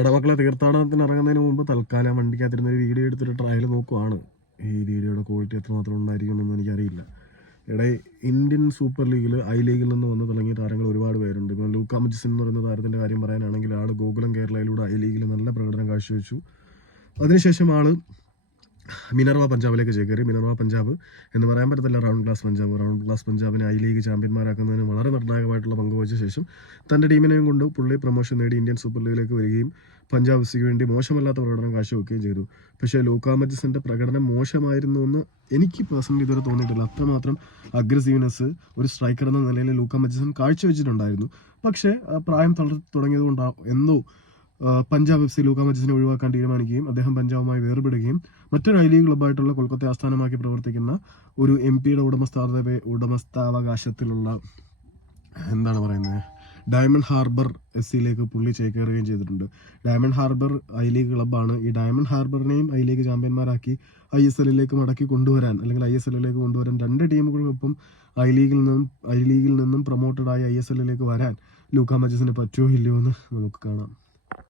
ഇടമക്കളെ തീർത്ഥാടനത്തിന് ഇറങ്ങുന്നതിന് മുമ്പ് തൽക്കാലം വണ്ടിക്കകത്തിരുന്ന ഒരു വീഡിയോ എടുത്തിട്ട് ട്രയൽ നോക്കുവാണ്. ഈ വീഡിയോയുടെ ക്വാളിറ്റി എത്രമാത്രം ഉണ്ടായിരിക്കും എന്നൊന്നും എനിക്കറിയില്ല. ഇവിടെ ഇന്ത്യൻ സൂപ്പർ ലീഗിൽ ഐ ലീഗിൽ നിന്ന് വന്ന് തുടങ്ങിയ താരങ്ങൾ ഒരുപാട് പേരുണ്ട്. ഇപ്പം ലൂക്ക മജിസൻ എന്ന് പറയുന്ന താരത്തിന്റെ കാര്യം പറയാനാണെങ്കിൽ ആൾ ഗോകുലം കേരളയിലൂടെ ഐ ലീഗിൽ നല്ല പ്രകടനം കാഴ്ചവെച്ചു. അതിനുശേഷം ആൾ മിനർവ പഞ്ചാബിലേക്ക് ചേക്കേറി. മിനർവ പഞ്ചാബ് എന്ന് പറയാൻ പറ്റത്തില്ല. Round class Punjab. Round class പഞ്ചാബിനെ ഐ ലീഗ് ചാമ്പ്യന്മാരാക്കുന്നതിന് വളരെ നിർണായകമായിട്ടുള്ള പങ്ക് വഹിച്ച ശേഷം തന്റെ ടീമിനെയും കൊണ്ട് പുള്ളി പ്രൊമോഷൻ നേടി ഇന്ത്യൻ സൂപ്പർ ലീഗിലേക്ക് വരികയും പഞ്ചാബ് സിക്ക് വേണ്ടി മോശമല്ലാത്ത പ്രകടനം കാഴ്ചവെക്കുകയും ചെയ്തു. പക്ഷേ ലൂക്കാ മജിസിന്റെ പ്രകടനം മോശമായിരുന്നു എന്ന് എനിക്ക് പേഴ്സണലി ഇതുവരെ തോന്നിയിട്ടില്ല. അത്രമാത്രം അഗ്രസീവ്നെസ് ഒരു സ്ട്രൈക്കർ എന്ന നിലയിൽ ലൂക്കാ മജിസൺ കാഴ്ചവെച്ചിട്ടുണ്ടായിരുന്നു. പക്ഷേ പ്രായം തളർ തുടങ്ങിയതുകൊണ്ട് എന്തോ പഞ്ചാബ് എഫ് സി ലൂക്ക മജിസിനെ ഒഴിവാക്കാൻ തീരുമാനിക്കുകയും അദ്ദേഹം പഞ്ചാബുമായി വേർപെടുകയും മറ്റൊരു ഐ ലീഗ് ക്ലബ്ബായിട്ടുള്ള കൊൽക്കത്ത ആസ്ഥാനമാക്കി പ്രവർത്തിക്കുന്ന ഒരു എം പിയുടെ ഉടമസ്ഥാവ ഉടമസ്ഥാവകാശത്തിലുള്ള എന്താണ് പറയുന്നത് ഡയമണ്ട് ഹാർബർ എഫ് സിയിലേക്ക് പുള്ളി ചേക്കേറുകയും ചെയ്തിട്ടുണ്ട്. ഡയമണ്ട് ഹാർബർ ഐ ലീഗ് ക്ലബ്ബാണ്. ഈ ഡയമണ്ട് ഹാർബറിനെയും ഐ ലീഗ് ചാമ്പ്യന്മാരാക്കി ഐ എസ് എല്ലിലേക്ക് മടക്കി കൊണ്ടുവരാൻ അല്ലെങ്കിൽ ഐ എസ് എല്ലിലേക്ക് കൊണ്ടുവരാൻ രണ്ട് ടീമുകൾക്കൊപ്പം ഐ ലീഗിൽ നിന്നും ഐ ലീഗിൽ നിന്നും പ്രൊമോട്ടഡായി ഐ എസ് എല്ലിലേക്ക് വരാൻ ലൂക്കാ മജസിന് പറ്റുമോ ഇല്ലയോ എന്ന് നമുക്ക് കാണാം.